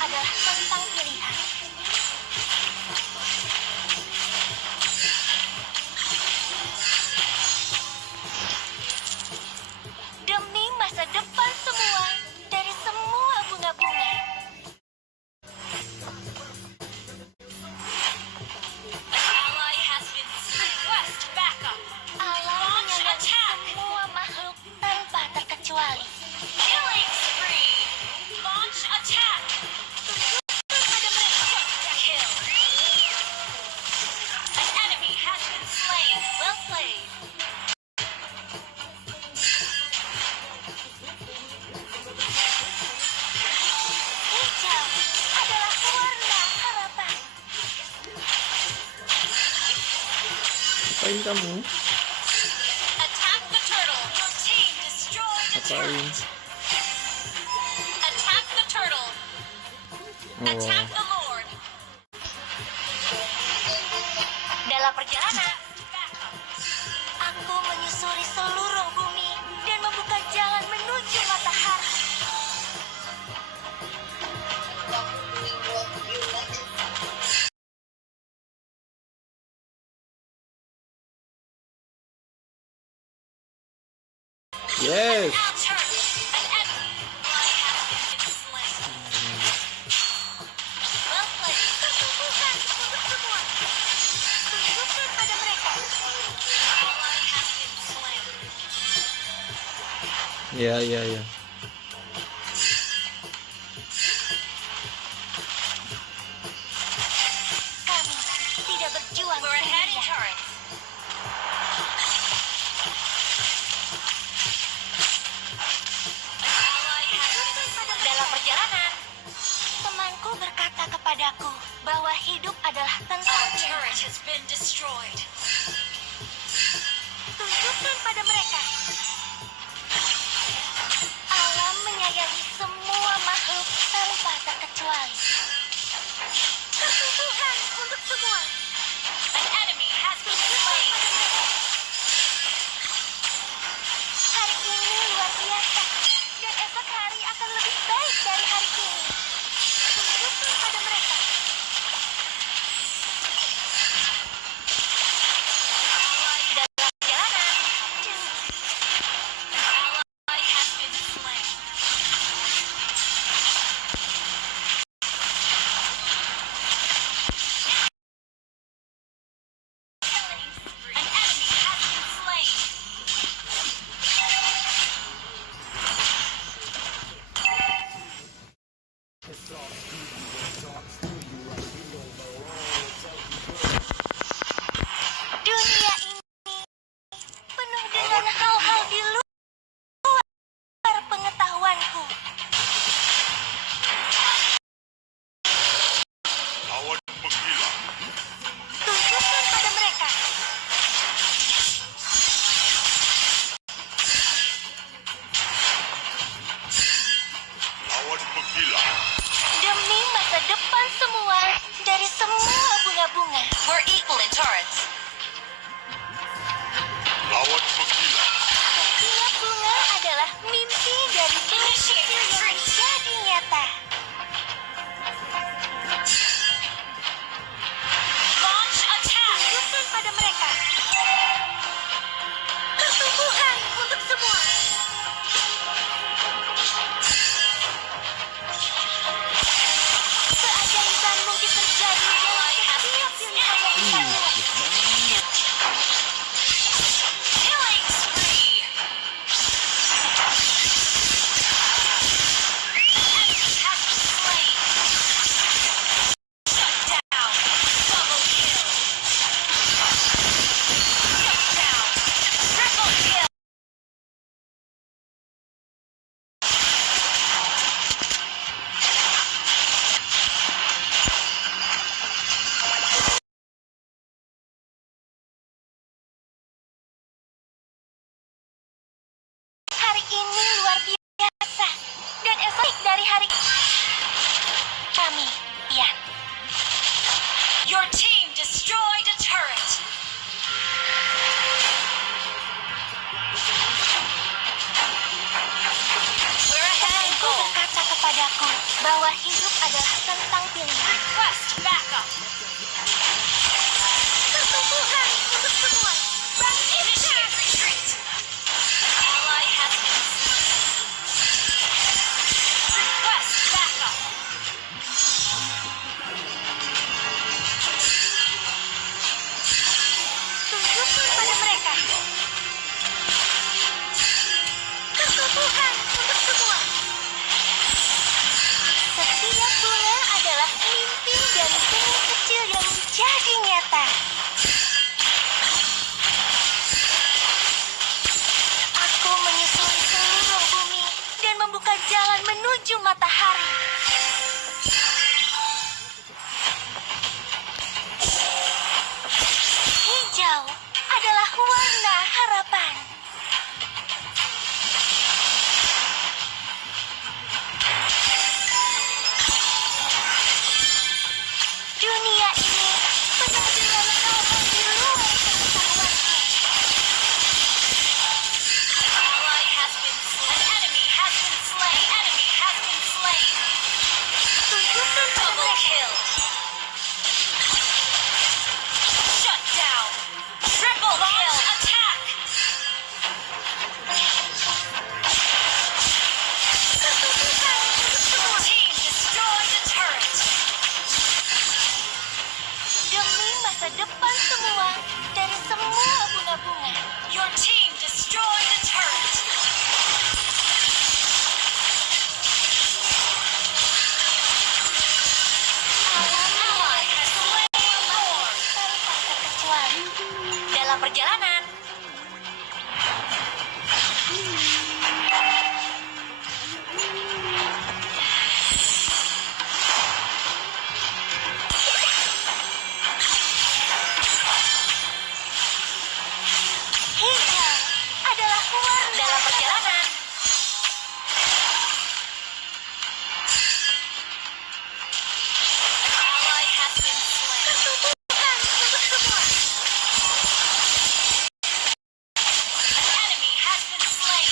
adalah tentang pilihan. Demi masa depan semua, dari semua bunga-bunga. Alam menyayangi semua makhluk tanpa terkecuali. Killing spree. Launch attack. Kill. An enemy has been slain. Well played. Hijau adalah warna harapan. Apain kamu? Attack the turtle. Your team destroyed the Apain? turret. Attack the turtle. Oh. Attack the lord. Dalam perjalanan, aku menyusuri seluruh bumi dan membuka jalan menuju matahari. Yes. Now turn. An enemy has been slain. Well played. Pertumbuhan untuk semua. Tunjukkan pada mereka. Ally has been slain. Ya. Kami tidak berjuang We're ahead in sendirian. turrets. Ally has been slain. Dalam perjalanan, temanku berkata kepadaku bahwa hidup adalah tentang Our turret has been destroyed. tunjukkan pada mereka. Alam menyayangi semua makhluk tanpa terkecuali. Pertumbuhan untuk semua. An enemy has been slain. Hari ini luar biasa, dan esok hari akan lebih baik dari hari ini. Tunjukkan pada mereka. Dalam perjalanan, Ally has been slain. bahwa hidup adalah tentang pilihan. Request backup. Pertumbuhan untuk semua. Initiate retreat. An ally has been slain. Request backup. Tunjukkan pada mereka. Pertumbuhan untuk semua. Setiap bunga adalah mimpi dari benih kecil yang menjadi nyata. Aku menyusuri seluruh bumi dan membuka jalan menuju matahari. Hijau adalah warna harapan. Dunia ini penuh dengan hal-hal di luar pengetahuanku. Ally has been slain. An enemy has been slain. Enemy has been slain. Tunjukkan pada Double mereka. kill. Shut down. Triple kill. Attack. Pertumbuhan untuk semua. Team destroyed a turret. Demi masa depan semua dari semua bunga-bunga. Your team destroyed a turret. Alam Ally has slain Thor. tanpa terkecuali. Dalam perjalanan. Hijau adalah warna Dalam perjalanan. An ally has been slain. pertumbuhan untuk semua. An enemy has been slain.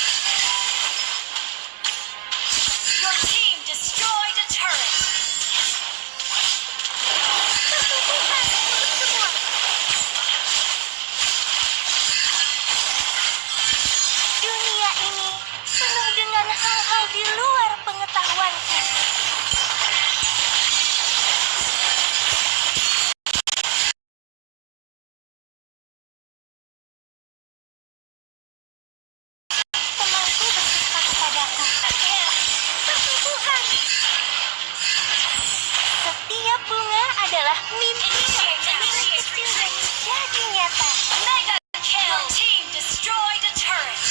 Your team destroyed a turret. Pertumbuhan untuk semua. Dunia ini penuh dengan hal-hal di luar pengetahuanku. Temanku berkata kepadaku, pertumbuhan. Setiap bunga adalah mimpi dari benih kecil yang menjadi nyata. Mega kill. Your team destroyed a turret.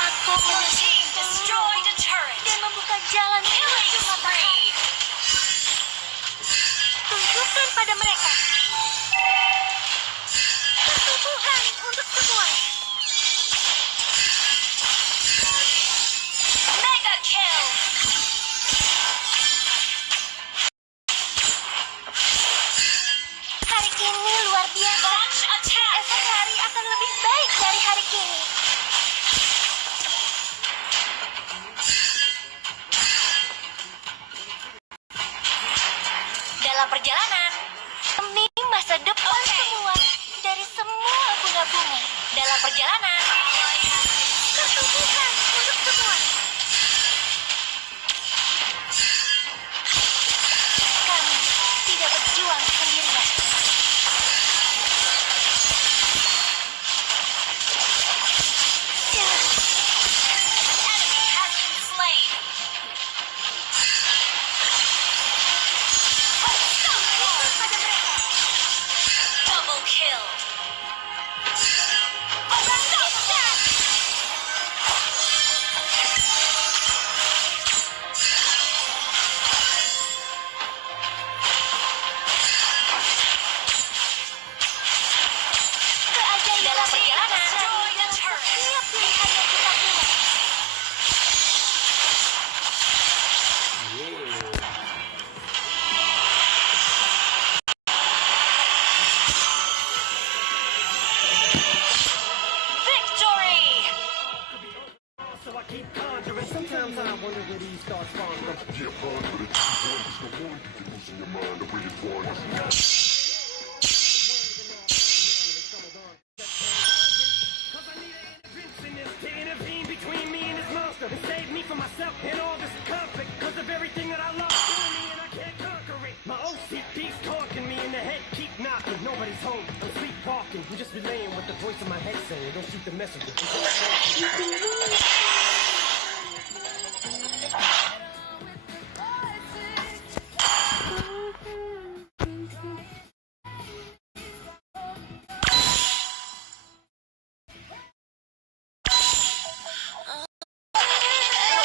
Aku Your menyusuri team destroyed a turret. dan membuka jalan menuju Killing matahari. spree. Tunjukkan pada mereka. Pertumbuhan untuk semua. Mega kill. Hari ini luar biasa. Launch attack. Esok hari akan lebih baik dari hari ini. Dalam perjalanan. Demi masa depan semua dari semua bunga-bunga. Dalam perjalanan. Pertumbuhan untuk semua. Kami tidak berjuang sendirian. Enemy has been slain. Unstoppable. and sometimes I wonder where these thoughts come from. Yeah, fun, but it's one, it's the one. You're losing your mind, the way it's one. Cause I need an interventionist to intervene between me and this monster and save me from myself and all this conflict. Cause of everything that I love doing me and I can't conquer it. My OCD's talking me in the head, keep knocking. Nobody's home, I'm sleepwalking. I'm just relaying what the voice in my head saying. Don't shoot the messenger.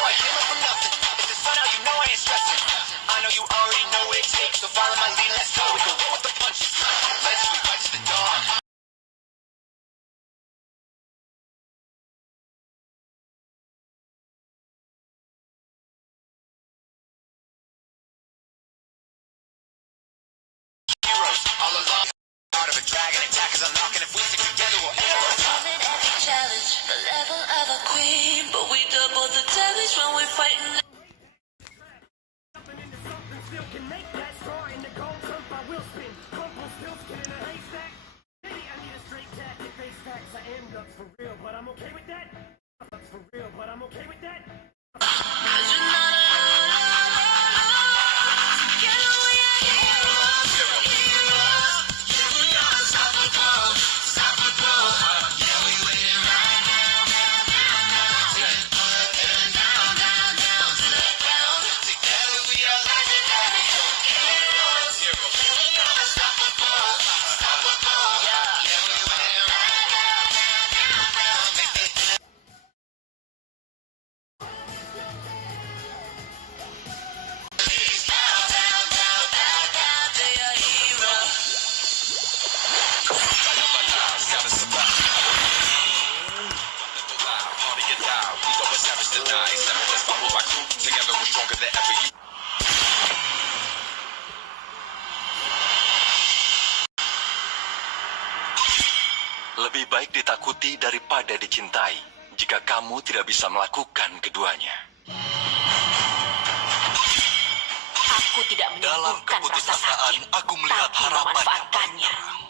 I came up from nothing. If the sun out, you know I ain't stressing. I know you already know what it takes, so follow my lead. Let's go. We go roll with the punches. Let's we punch the dawn. Heroes all along. Part of a dragon attack is unlocking. If we stick together, we'll end up on top. Every challenge, the level of a queen, but we double the damage when we're fighting. Something into something still can make that straw in the gold trump. I will spin. Crumple still skin in a haystack. Maybe I need a straight tactic. Face facts. I am nuts for real, but I'm okay with that. Nuts for real, but I'm okay with that. Lebih baik ditakuti daripada dicintai jika kamu tidak bisa melakukan keduanya. Aku tidak Dalam menyembuhkan rasa keputusasaan, sakit, aku melihat tapi harapan yang paling memanfaatkannya. terang.